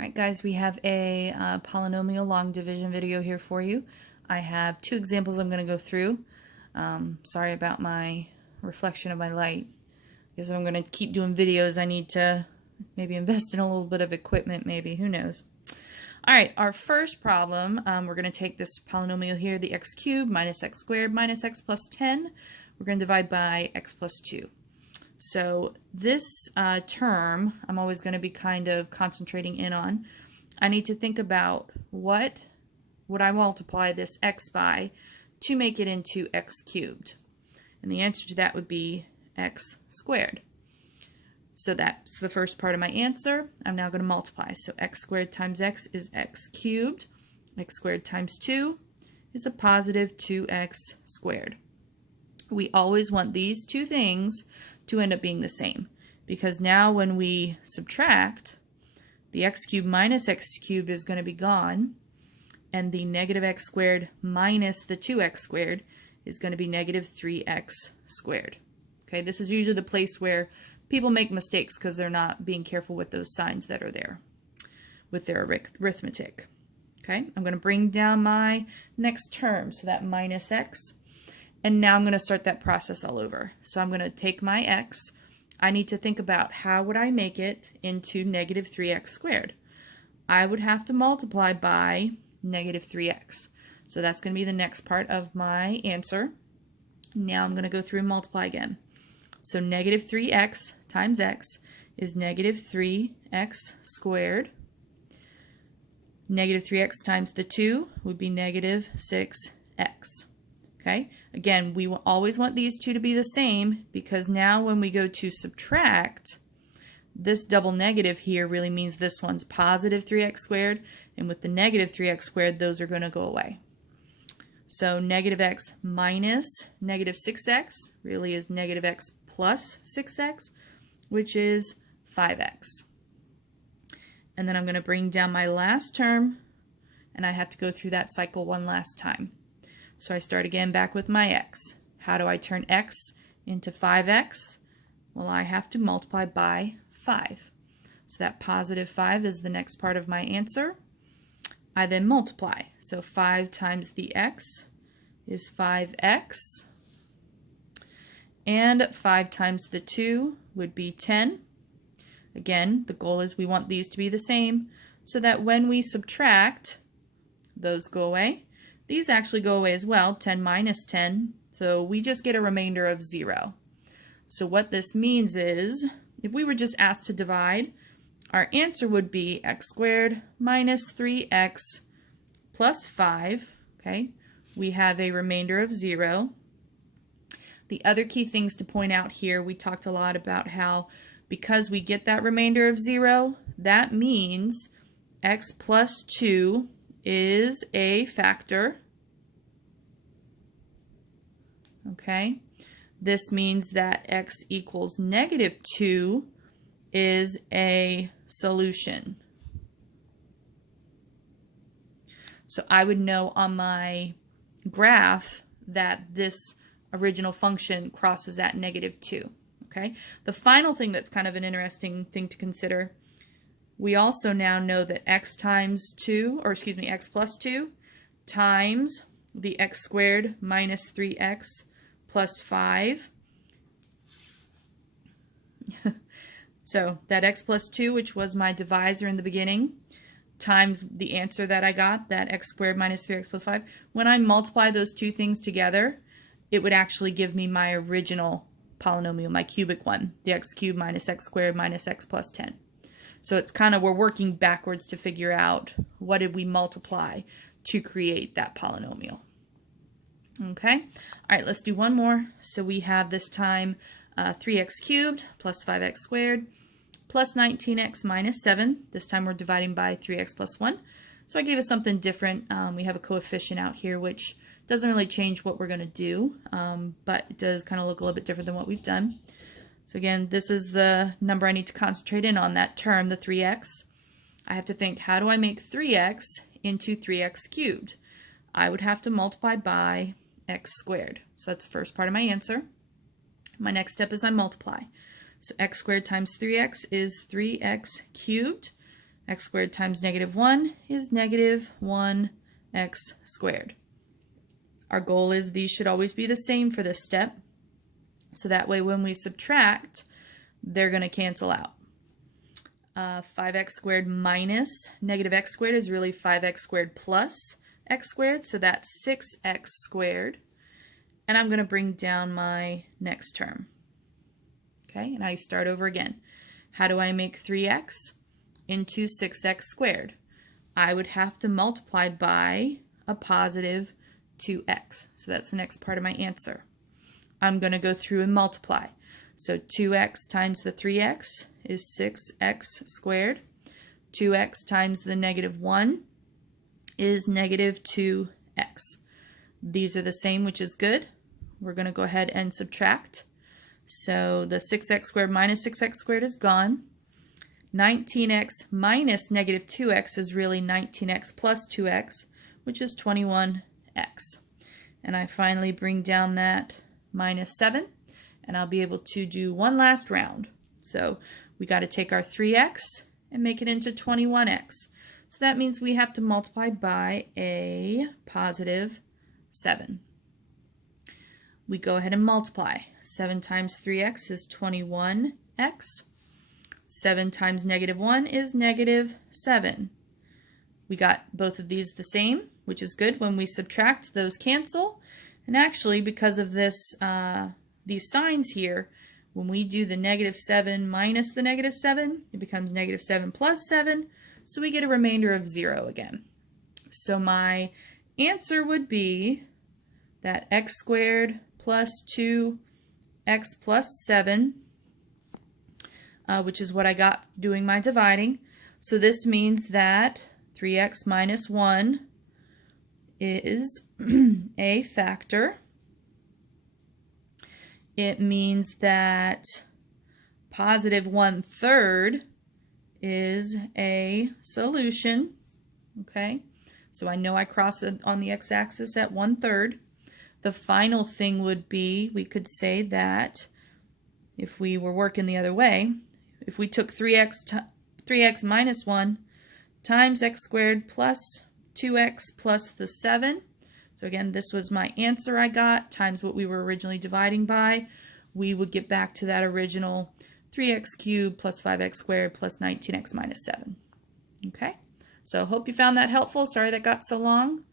Alright guys, we have a polynomial long division video here for you. I have two examples I'm going to go through. Sorry about my reflection of my light. Because if I'm going to keep doing videos, I need to maybe invest in a little bit of equipment, maybe. Who knows? Alright, our first problem, we're going to take this polynomial here, the x cubed minus x squared minus x plus 10. We're going to divide by x plus 2. So this term, I'm always going to be kind of concentrating in on. I need to think about what would I multiply this x by to make it into x cubed. And the answer to that would be x squared. So that's the first part of my answer. I'm now going to multiply. So x squared times x is x cubed. X squared times 2 is a positive 2x squared. We always want these two things to end up being the same, because now when we subtract, the x cubed minus x cubed is going to be gone, and the negative x squared minus the 2x squared is going to be negative 3x squared. Okay, this is usually the place where people make mistakes because they're not being careful with those signs that are there with their arithmetic. Okay, I'm going to bring down my next term, so that minus x. And now I'm going to start that process all over. So I'm going to take my x. I need to think about how would I make it into negative 3x squared. I would have to multiply by negative 3x. So that's going to be the next part of my answer. Now I'm going to go through and multiply again. So negative 3x times x is negative 3x squared. Negative 3x times the 2 would be negative 6x. Okay, again, we will always want these two to be the same, because now when we go to subtract, this double negative here really means this one's positive 3x squared, and with the negative 3x squared, those are going to go away. So negative x minus negative 6x really is negative x plus 6x, which is 5x. And then I'm going to bring down my last term, and I have to go through that cycle one last time. So I start again back with my x. How do I turn x into 5x? Well, I have to multiply by 5. So that positive 5 is the next part of my answer. I then multiply. So 5 times the x is 5x. And 5 times the 2 would be 10. Again, the goal is we want these to be the same, so that when we subtract, those go away. These actually go away as well, 10 minus 10, so we just get a remainder of 0. So what this means is, if we were just asked to divide, our answer would be x squared minus 3x plus 5, okay? We have a remainder of 0. The other key things to point out here, we talked a lot about how because we get that remainder of 0, that means x plus 2 is a factor. Okay, this means that x equals negative 2 is a solution. So I would know on my graph that this original function crosses at negative 2. Okay, the final thing that's kind of an interesting thing to consider, we also now know that x times 2, or excuse me, x plus 2 times the x squared minus 3x plus 5. So that x plus 2, which was my divisor in the beginning, times the answer that I got, that x squared minus 3x plus 5. When I multiply those two things together, it would actually give me my original polynomial, my cubic one, the x cubed minus x squared minus x plus 10. So it's kind of, we're working backwards to figure out what did we multiply to create that polynomial. Okay, all right, let's do one more. So we have this time 3x cubed plus 5x squared plus 19x minus 7. This time we're dividing by 3x plus 1. So I gave us something different. We have a coefficient out here, which doesn't really change what we're going to do, but it does kind of look a little bit different than what we've done. So again, this is the number I need to concentrate in on, that term, the 3x. I have to think, how do I make 3x into 3x cubed? I would have to multiply by x squared. So that's the first part of my answer. My next step is I multiply. So x squared times 3x is 3x cubed. X squared times negative 1 is negative 1x squared. Our goal is these should always be the same for this step. So that way when we subtract, they're going to cancel out. 5x squared minus negative x squared is really 5x squared plus x squared. So that's 6x squared. And I'm going to bring down my next term. Okay, and I start over again. How do I make 3x into 6x squared? I would have to multiply by a positive 2x. So that's the next part of my answer. I'm going to go through and multiply. So 2x times the 3x is 6x squared. 2x times the negative 1 is negative 2x. These are the same, which is good. We're going to go ahead and subtract. So the 6x squared minus 6x squared is gone. 19x minus negative 2x is really 19x plus 2x, which is 21x. And I finally bring down that minus 7, and I'll be able to do one last round. So we got to take our 3x and make it into 21x. So that means we have to multiply by a positive 7. We go ahead and multiply. 7 times 3x is 21x. 7 times negative 1 is negative 7. We got both of these the same, which is good. When we subtract, those cancel. And actually, because of this, these signs here, when we do the negative 7 minus the negative 7, it becomes negative 7 plus 7. So we get a remainder of 0 again. So my answer would be that x squared plus 2x plus 7, which is what I got doing my dividing. So this means that 3x minus 1 is a factor. It means that positive 1/3 is a solution. Okay, so I know I cross it on the x-axis at 1/3. The final thing would be, we could say that if we were working the other way, if we took 3x minus 1 times x squared plus 2x plus the 7, so again, this was my answer I got, times what we were originally dividing by, we would get back to that original 3x cubed plus 5x squared plus 19x minus 7. Okay, so hope you found that helpful. Sorry that got so long.